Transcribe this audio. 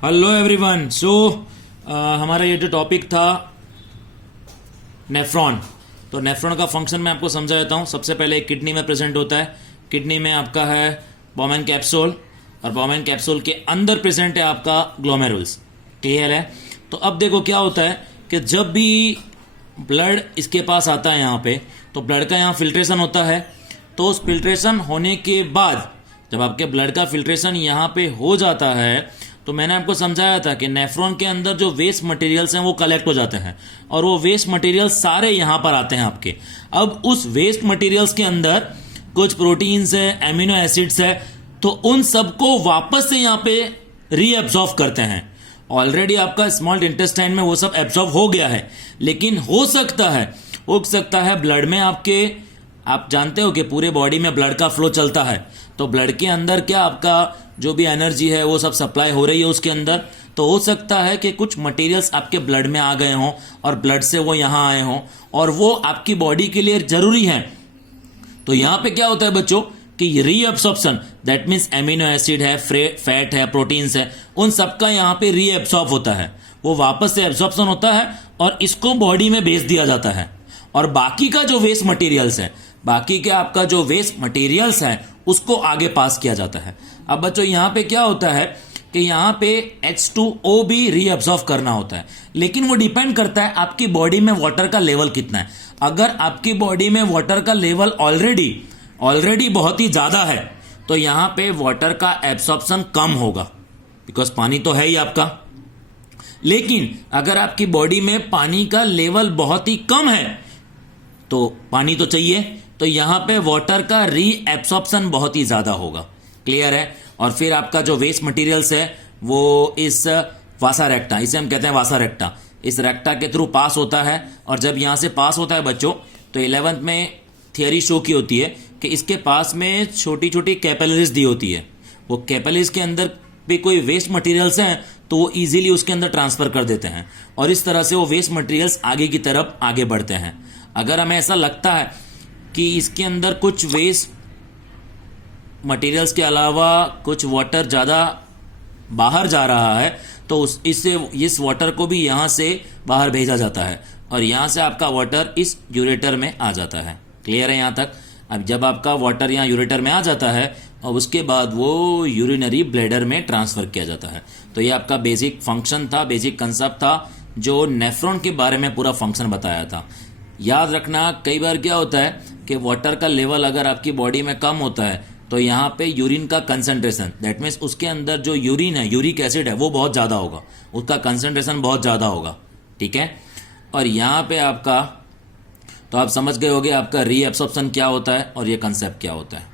Hello everyone. सो हमारा ये जो टॉपिक था नेफ्रॉन, तो नेफ्रॉन का फंक्शन मैं आपको समझा देता हूँ। सबसे पहले किडनी में प्रेजेंट होता है। किडनी में आपका है बॉमेन कैप्सूल और बॉमेन कैप्सूल के अंदर प्रेजेंट है आपका ग्लोमेरुल्स। क्लियर है? तो अब देखो क्या होता है कि जब भी ब्लड इसके पास आता है यहाँ पे, तो ब्लड का यहाँ फिल्ट्रेशन होता है। तो उस फिल्ट्रेशन होने के बाद जब आपके ब्लड का फिल्ट्रेशन यहाँ पे हो जाता है, तो मैंने आपको समझाया था कि नेफ्रॉन के अंदर जो वेस्ट मटेरियल्स हैं वो कलेक्ट हो जाते हैं और वो वेस्ट मटेरियल्स सारे यहाँ पर आते हैं आपके। अब उस वेस्ट मटेरियल्स के अंदर कुछ प्रोटीन्स है, एमिनो एसिड्स है, तो उन सबको वापस से यहाँ पे रीएब्जॉर्ब करते हैं। ऑलरेडी आपका स्मॉल इंटेस्टाइन में वो सब एब्जॉर्ब हो गया है, लेकिन हो सकता है ब्लड में आपके, आप जानते हो कि पूरे बॉडी में ब्लड का फ्लो चलता है, तो ब्लड के अंदर क्या आपका जो भी एनर्जी है वो सब सप्लाई हो रही है उसके अंदर। तो हो सकता है कि कुछ मटेरियल्स आपके ब्लड में आ गए हों और ब्लड से वो यहाँ आए हों और वो आपकी बॉडी के लिए जरूरी है। तो यहाँ पे क्या होता है बच्चों कि reabsorption, that means amino acid है, फैट है, प्रोटीन्स है, उन सबका यहाँ पे रीअब्सॉर्ब होता है। वो वापस से एब्सॉर्प्शन होता है और इसको बॉडी में भेज दिया जाता है। और बाकी का जो वेस्ट मटेरियल्स है, बाकी के आपका जो वेस्ट मटेरियल्स है उसको आगे पास किया जाता है। अब बच्चों यहाँ पे क्या होता है कि यहाँ पे H2O भी रीअब्सॉर्ब करना होता है, लेकिन वो डिपेंड करता है आपकी बॉडी में वाटर का लेवल कितना है। अगर आपकी बॉडी में वाटर का लेवल ऑलरेडी बहुत ही ज्यादा है, तो यहाँ पे वाटर का एब्सॉर्प्शन कम होगा, बिकॉज पानी तो है ही आपका। लेकिन अगर आपकी बॉडी में पानी का लेवल बहुत ही कम है, तो पानी तो चाहिए, तो यहाँ पे वाटर का रीएब्सॉर्प्शन बहुत ही ज्यादा होगा। क्लियर है? और फिर आपका जो वेस्ट मटेरियल्स है वो इस वासा रेक्टा, इसे हम कहते हैं वासा रेक्टा, इस रेक्टा के थ्रू पास होता है। और जब यहाँ से पास होता है बच्चों, तो 11th में थियरी शो की होती है कि इसके पास में छोटी छोटी कैपिलरीज दी होती है। वो कैपिलरीज के अंदर भी कोई वेस्ट मटेरियल्स हैं तो वो इजीली उसके अंदर ट्रांसफर कर देते हैं और इस तरह से वो वेस्ट मटेरियल्स आगे की तरफ आगे बढ़ते हैं। अगर हमें ऐसा लगता है कि इसके अंदर कुछ वेस्ट मटेरियल्स के अलावा कुछ वाटर ज़्यादा बाहर जा रहा है, तो इस वाटर को भी यहाँ से बाहर भेजा जाता है और यहाँ से आपका वाटर इस यूरेटर में आ जाता है। क्लियर है यहाँ तक? अब जब आपका वाटर यहाँ यूरेटर में आ जाता है और उसके बाद वो यूरिनरी ब्लैडर में ट्रांसफर किया जाता है। तो ये आपका बेसिक फंक्शन था, बेसिक कंसेप्ट था, जो नेफ्रॉन के बारे में पूरा फंक्शन बताया था। याद रखना, कई बार क्या होता है कि वाटर का लेवल अगर आपकी बॉडी में कम होता है, तो यहाँ पे यूरिन का कंसंट्रेशन, दैट मीन्स उसके अंदर जो यूरिन है, यूरिक एसिड है, वो बहुत ज़्यादा होगा, उसका कंसंट्रेशन बहुत ज़्यादा होगा। ठीक है? और यहाँ पे आपका, तो आप समझ गए होंगे आपका रीएब्सॉर्प्शन क्या होता है और ये कंसेप्ट क्या होता है।